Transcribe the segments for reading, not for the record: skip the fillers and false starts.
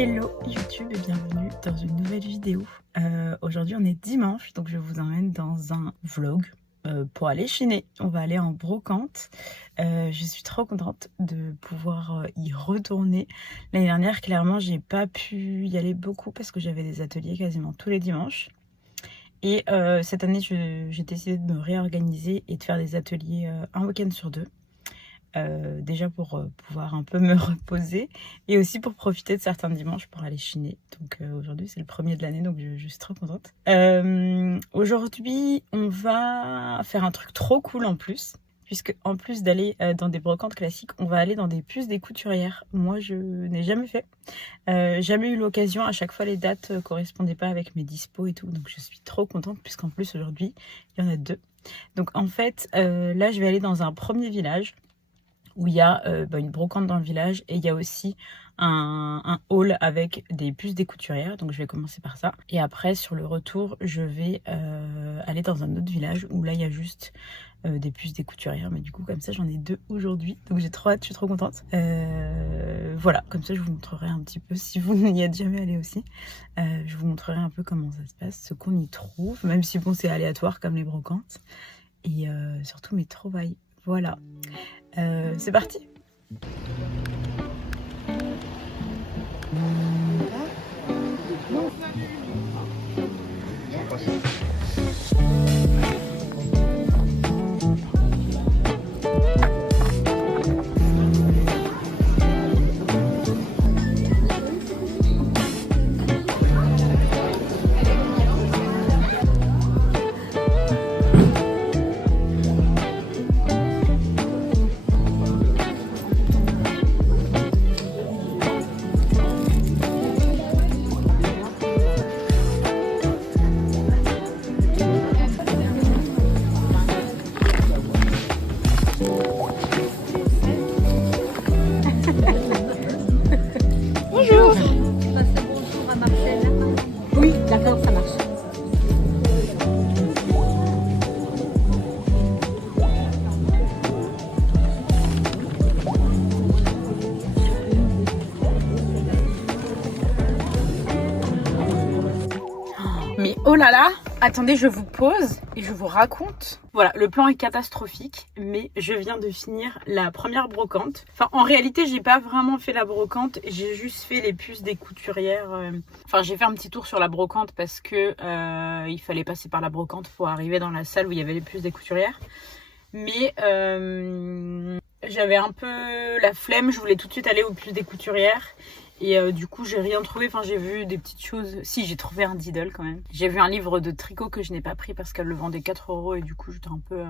Hello YouTube et bienvenue dans une nouvelle vidéo. Aujourd'hui on est dimanche, donc je vous emmène dans un vlog pour aller chiner. On va aller en brocante. Je suis trop contente de pouvoir y retourner. L'année dernière, clairement, j'ai pas pu y aller beaucoup parce que j'avais des ateliers quasiment tous les dimanches. Et cette année, j'ai décidé de me réorganiser et de faire des ateliers un week-end sur deux. Déjà pour pouvoir un peu me reposer et aussi pour profiter de certains dimanches pour aller chiner. Donc aujourd'hui c'est le premier de l'année, donc je suis trop contente. Aujourd'hui on va faire un truc trop cool en plus, puisque en plus d'aller dans des brocantes classiques, on va aller dans des puces des couturières. Moi je n'ai jamais fait, jamais eu l'occasion. À chaque fois les dates correspondaient pas avec mes dispos et tout, donc je suis trop contente puisqu'en plus aujourd'hui il y en a deux. Donc en fait là je vais aller dans un premier village où il y a une brocante dans le village et il y a aussi un hall avec des puces des couturières. Donc je vais commencer par ça. Et après sur le retour, je vais aller dans un autre village où là il y a juste des puces des couturières. Mais du coup comme ça j'en ai deux aujourd'hui. Donc j'ai trop hâte, je suis trop contente. Voilà, comme ça je vous montrerai un petit peu, si vous n'y êtes jamais allé aussi. Je vous montrerai un peu comment ça se passe, ce qu'on y trouve. Même si bon c'est aléatoire comme les brocantes. Et surtout mes trouvailles. Voilà. C'est parti. Bonjour. Bonjour à Marcel. Oui, d'accord, ça marche. Mais oh là là, attendez, je vous pose et je vous raconte. Voilà, le plan est catastrophique, mais je viens de finir la première brocante. Enfin, en réalité, j'ai pas vraiment fait la brocante, j'ai juste fait les puces des couturières. Enfin, j'ai fait un petit tour sur la brocante parce que il fallait passer par la brocante pour arriver dans la salle où il y avait les puces des couturières. Mais j'avais un peu la flemme, je voulais tout de suite aller aux puces des couturières. Et du coup j'ai rien trouvé, enfin j'ai vu des petites choses. Si, j'ai trouvé un Diddle quand même. J'ai vu un livre de tricot que je n'ai pas pris parce qu'elle le vendait 4 € et du coup j'étais un peu...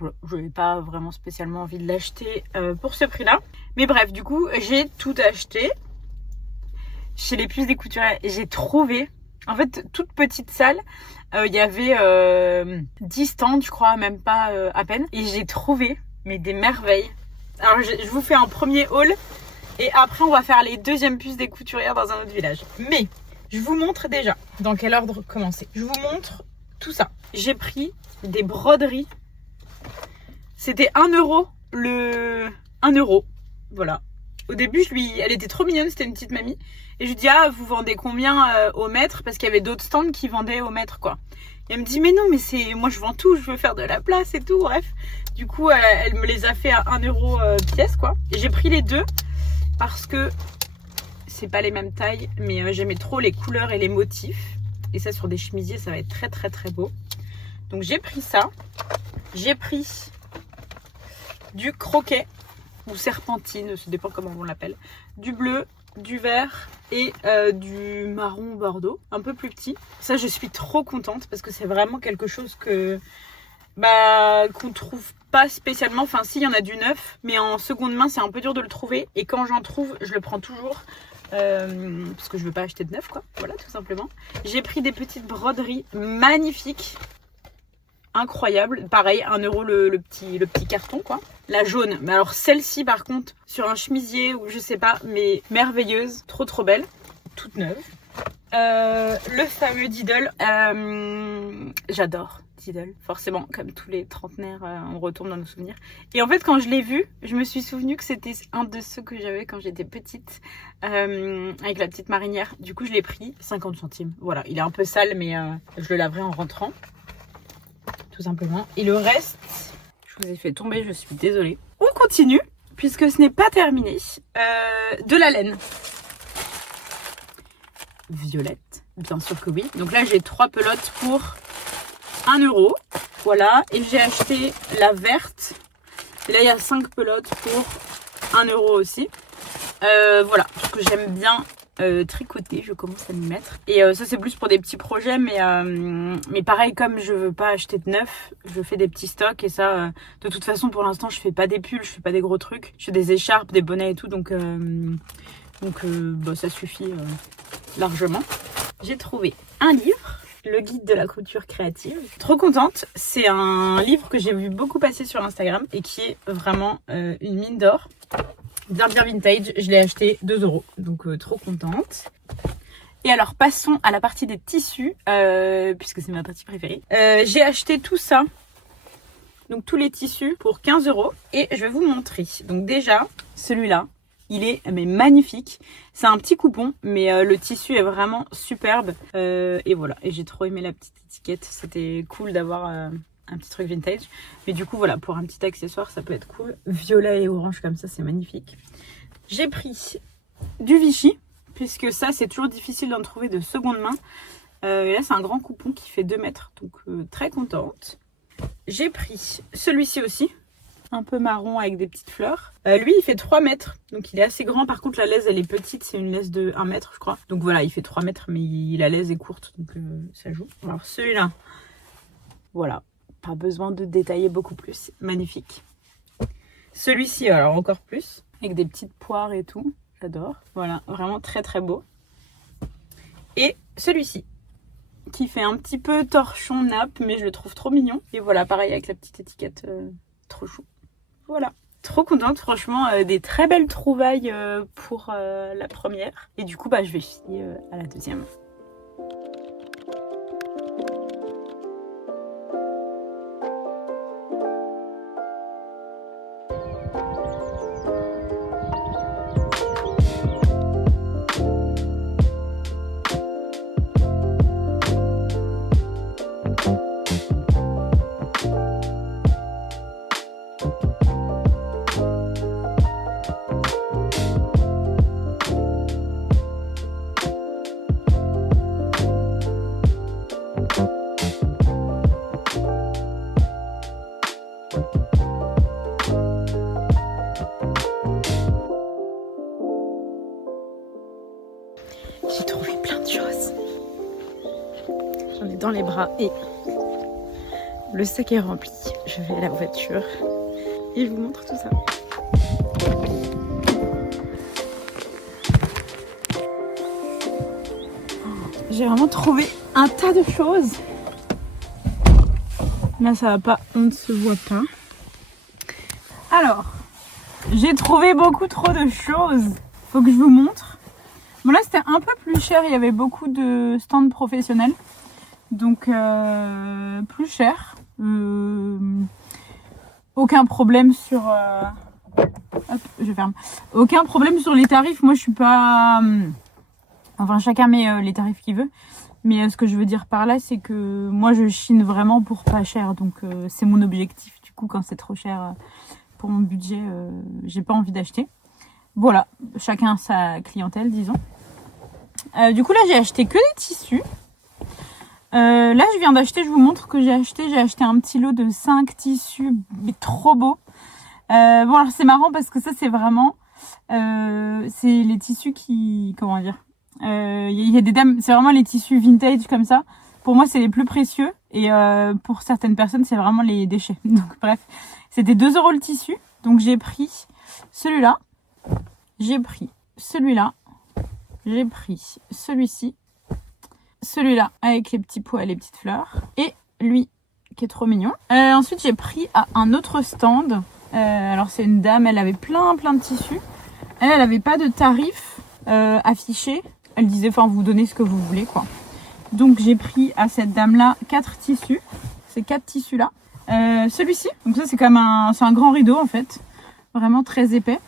je n'avais pas vraiment spécialement envie de l'acheter pour ce prix là. Mais bref, du coup j'ai tout acheté chez les puces des couturières. Et j'ai trouvé, en fait, toute petite salle, il y avait 10 stands je crois, même pas à peine. Et j'ai trouvé mais des merveilles. Alors je vous fais un premier haul. Et après, on va faire les deuxièmes puces des couturières dans un autre village. Mais je vous montre déjà dans quel ordre commencer. Je vous montre tout ça. J'ai pris des broderies. C'était 1 € le 1 €. Voilà. Au début, elle était trop mignonne, c'était une petite mamie. Et je lui dis, ah, vous vendez combien au mètre? Parce qu'il y avait d'autres stands qui vendaient au mètre, quoi. Et elle me dit, mais non, mais moi je vends tout, je veux faire de la place et tout, bref. Du coup, elle me les a fait à 1 € pièce, quoi. Et j'ai pris les deux. Parce que c'est pas les mêmes tailles, mais j'aimais trop les couleurs et les motifs. Et ça, sur des chemisiers, ça va être très très très beau. Donc j'ai pris ça. J'ai pris du croquet ou serpentine, ça dépend comment on l'appelle. Du bleu, du vert et du marron bordeaux, un peu plus petit. Ça, je suis trop contente parce que c'est vraiment quelque chose que... qu'on trouve pas spécialement, enfin si, il y en a du neuf, mais en seconde main c'est un peu dur de le trouver, et quand j'en trouve je le prends toujours parce que je veux pas acheter de neuf, quoi. Voilà, tout simplement. J'ai pris des petites broderies magnifiques, incroyables, pareil 1 € le petit carton, quoi. La jaune, mais alors celle-ci par contre sur un chemisier ou je sais pas, mais merveilleuse, trop trop belle, toute neuve. Le fameux Diddle. J'adore Diddle, forcément, comme tous les trentenaires, on retourne dans nos souvenirs. Et en fait, quand je l'ai vu, je me suis souvenu que c'était un de ceux que j'avais quand j'étais petite, avec la petite marinière. Du coup, je l'ai pris 50 centimes. Voilà, il est un peu sale, mais je le laverai en rentrant, tout simplement. Et le reste, je vous ai fait tomber, je suis désolée. On continue, puisque ce n'est pas terminé. De la laine. Violette, bien sûr que oui. Donc là, j'ai 3 pelotes pour 1 €. Voilà. Et j'ai acheté la verte. Et là, il y a 5 pelotes pour 1 € aussi. Voilà. Parce que j'aime bien tricoter. Je commence à m'y mettre. Et ça, c'est plus pour des petits projets. Mais pareil, comme je veux pas acheter de neuf, je fais des petits stocks. Et ça, de toute façon, pour l'instant, je fais pas des pulls. Je fais pas des gros trucs. Je fais des écharpes, des bonnets et tout. Donc ça suffit largement. J'ai trouvé un livre, le guide de la couture créative. Trop contente, c'est un livre que j'ai vu beaucoup passer sur Instagram et qui est vraiment une mine d'or. Bien vintage, je l'ai acheté 2 €, donc trop contente. Et alors passons à la partie des tissus, puisque c'est ma partie préférée. J'ai acheté tout ça, donc tous les tissus pour 15 € et je vais vous montrer. Donc déjà, celui-là, il est magnifique. C'est un petit coupon, mais le tissu est vraiment superbe. Et voilà. Et j'ai trop aimé la petite étiquette. C'était cool d'avoir un petit truc vintage. Mais du coup, voilà, pour un petit accessoire, ça peut être cool. Violet et orange comme ça, c'est magnifique. J'ai pris du Vichy, puisque ça, c'est toujours difficile d'en trouver de seconde main. Et là, c'est un grand coupon qui fait 2 mètres. Donc, très contente. J'ai pris celui-ci aussi. Un peu marron avec des petites fleurs. Lui, il fait 3 mètres. Donc, il est assez grand. Par contre, la laisse, elle est petite. C'est une laisse de 1 mètre, je crois. Donc, voilà, il fait 3 mètres, mais la laisse est courte. Donc, ça joue. Alors, celui-là, voilà. Pas besoin de détailler beaucoup plus. Magnifique. Celui-ci, alors encore plus. Avec des petites poires et tout. J'adore. Voilà, vraiment très, très beau. Et celui-ci, qui fait un petit peu torchon nappe, mais je le trouve trop mignon. Et voilà, pareil avec la petite étiquette. Trop chou. Voilà, trop contente, franchement, des très belles trouvailles pour la première. Et du coup, je vais filer à la deuxième. J'ai trouvé plein de choses. J'en ai dans les bras et le sac est rempli. Je vais à la voiture et je vous montre tout ça. J'ai vraiment trouvé un tas de choses. Là ça va pas, on ne se voit pas. Alors, j'ai trouvé beaucoup trop de choses. Faut que je vous montre. Bon là c'était un peu plus cher, il y avait beaucoup de stands professionnels. Donc plus cher. Aucun problème sur... hop, je ferme. Aucun problème sur les tarifs. Moi je suis pas... Enfin chacun met les tarifs qu'il veut. Mais ce que je veux dire par là c'est que moi je chine vraiment pour pas cher. Donc c'est mon objectif. Du coup quand c'est trop cher pour mon budget, j'ai pas envie d'acheter. Voilà, chacun sa clientèle disons. Du coup là j'ai acheté que des tissus. Là je viens d'acheter, je vous montre que j'ai acheté un petit lot de 5 tissus, mais trop beaux. Bon alors c'est marrant parce que ça c'est vraiment c'est les tissus qui, comment dire, il y a des dames, c'est vraiment les tissus vintage comme ça. Pour moi c'est les plus précieux et pour certaines personnes c'est vraiment les déchets. Donc bref, c'était 2 € le tissu. Donc j'ai pris celui-là, j'ai pris celui-là, j'ai pris celui-ci, celui-là avec les petits pois et les petites fleurs, et lui qui est trop mignon. Ensuite j'ai pris à un autre stand. Alors c'est une dame, elle avait plein de tissus. Elle avait pas de tarif affiché. Elle disait, enfin, vous donnez ce que vous voulez, quoi. Donc, j'ai pris à cette dame-là 4 tissus. Ces 4 tissus-là. Celui-ci, donc ça, c'est comme c'est un grand rideau, en fait. Vraiment très épais.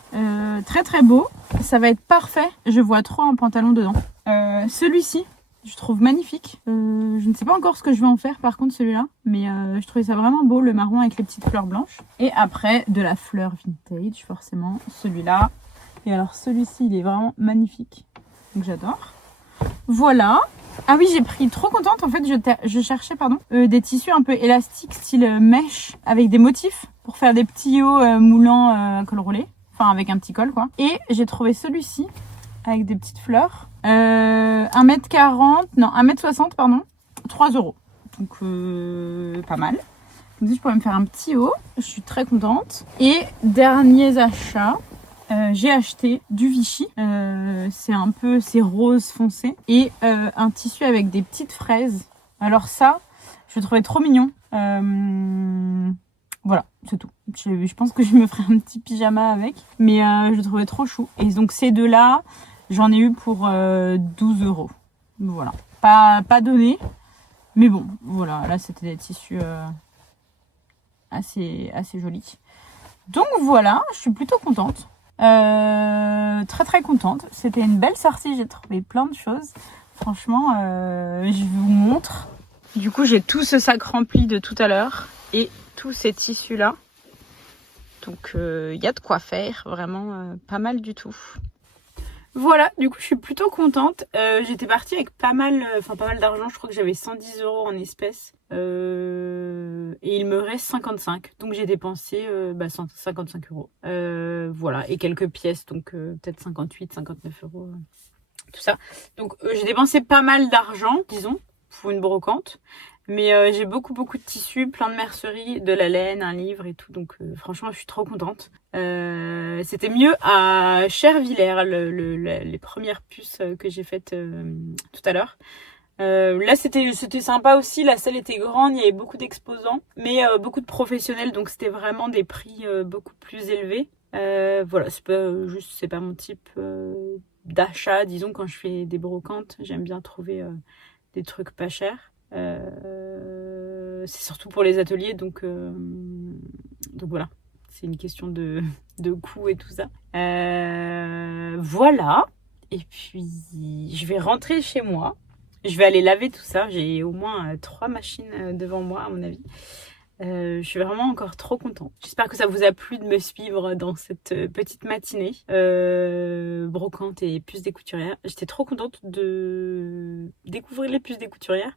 Très, très beau. Ça va être parfait. Je vois trop un pantalon dedans. Celui-ci, je trouve magnifique. Je ne sais pas encore ce que je vais en faire, par contre, celui-là. Mais je trouvais ça vraiment beau, le marron avec les petites fleurs blanches. Et après, de la fleur vintage, forcément. Celui-là. Et alors, celui-ci, il est vraiment magnifique. Donc, j'adore. Voilà. Ah oui, j'ai pris, trop contente, en fait, je cherchais des tissus un peu élastiques, style mèche, avec des motifs, pour faire des petits hauts moulants col roulé. Enfin, avec un petit col, quoi. Et j'ai trouvé celui-ci, avec des petites fleurs. 1m40, non, 1m60, pardon. 3 €. Donc, pas mal. Comme ça, je pourrais me faire un petit haut. Je suis très contente. Et derniers achats. J'ai acheté du Vichy, c'est rose foncé et un tissu avec des petites fraises. Alors ça, je le trouvais trop mignon. Voilà, c'est tout. Je pense que je me ferai un petit pyjama avec, mais je le trouvais trop chou. Et donc ces deux-là, j'en ai eu pour 12 €. Voilà, pas donné, mais bon, voilà, là c'était des tissus assez jolis. Donc voilà, je suis plutôt contente. Très très contente. C'était une belle sortie, j'ai trouvé plein de choses. Franchement, je vous montre. Du coup, j'ai tout ce sac rempli de tout à l'heure et tous ces tissus là. Donc, il y a de quoi faire, vraiment pas mal du tout. Voilà, du coup, je suis plutôt contente. J'étais partie avec pas mal d'argent. Je crois que j'avais 110 € en espèces. Et il me reste 55. Donc, j'ai dépensé 155 €. Voilà, et quelques pièces. Donc, peut-être 58, 59 €. Tout ça. Donc, j'ai dépensé pas mal d'argent, disons, pour une brocante. Mais j'ai beaucoup de tissus, plein de merceries, de la laine, un livre et tout. Donc franchement, je suis trop contente. C'était mieux à Chervillers, les premières puces que j'ai faites tout à l'heure. Là, c'était sympa aussi. La salle était grande, il y avait beaucoup d'exposants, mais beaucoup de professionnels. Donc c'était vraiment des prix beaucoup plus élevés. Voilà, c'est pas mon type d'achat. Disons, quand je fais des brocantes, j'aime bien trouver des trucs pas chers. C'est surtout pour les ateliers, donc voilà, c'est une question de coût et tout ça. Voilà, et puis je vais rentrer chez moi, je vais aller laver tout ça. J'ai au moins 3 machines devant moi à mon avis. Je suis vraiment encore trop contente. J'espère que ça vous a plu de me suivre dans cette petite matinée brocante et puces des couturières. J'étais trop contente de découvrir les puces des couturières.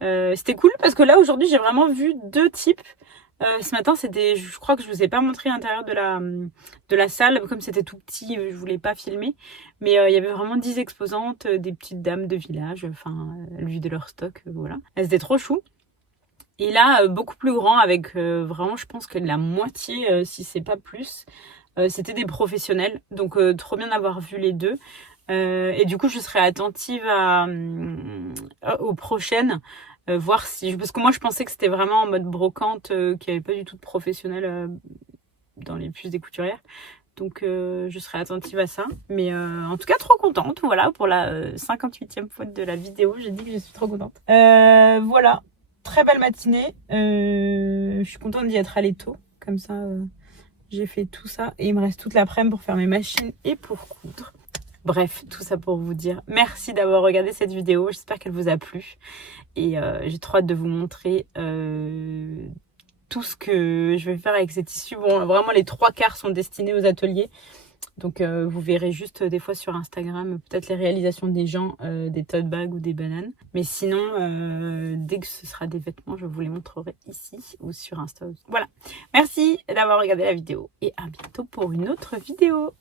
C'était cool parce que là aujourd'hui j'ai vraiment vu 2 types. Ce matin je crois que je vous ai pas montré l'intérieur de la salle comme c'était tout petit, je voulais pas filmer. Mais il y avait vraiment 10 exposantes, des petites dames de village, enfin elles vivaient de leur stock, voilà. Elles étaient trop chou. Et là, beaucoup plus grand, avec vraiment, je pense que la moitié, si c'est pas plus, c'était des professionnels. Donc, trop bien d'avoir vu les deux. Et du coup, je serai attentive aux prochaines, voir si... Parce que moi, je pensais que c'était vraiment en mode brocante, qu'il n'y avait pas du tout de professionnels dans les puces des couturières. Donc, je serai attentive à ça. Mais en tout cas, trop contente. Voilà, pour la 58e fois de la vidéo, j'ai dit que je suis trop contente. Voilà. Très belle matinée, je suis contente d'y être allée tôt, comme ça j'ai fait tout ça et il me reste toute l'après-midi pour faire mes machines et pour coudre. Bref, tout ça pour vous dire merci d'avoir regardé cette vidéo, j'espère qu'elle vous a plu et j'ai trop hâte de vous montrer tout ce que je vais faire avec ces tissus. Bon, vraiment les 3/4 sont destinés aux ateliers. Donc vous verrez juste des fois sur Instagram peut-être les réalisations des gens, des tote bags ou des bananes. Mais sinon, dès que ce sera des vêtements, je vous les montrerai ici ou sur Insta. Voilà, merci d'avoir regardé la vidéo et à bientôt pour une autre vidéo.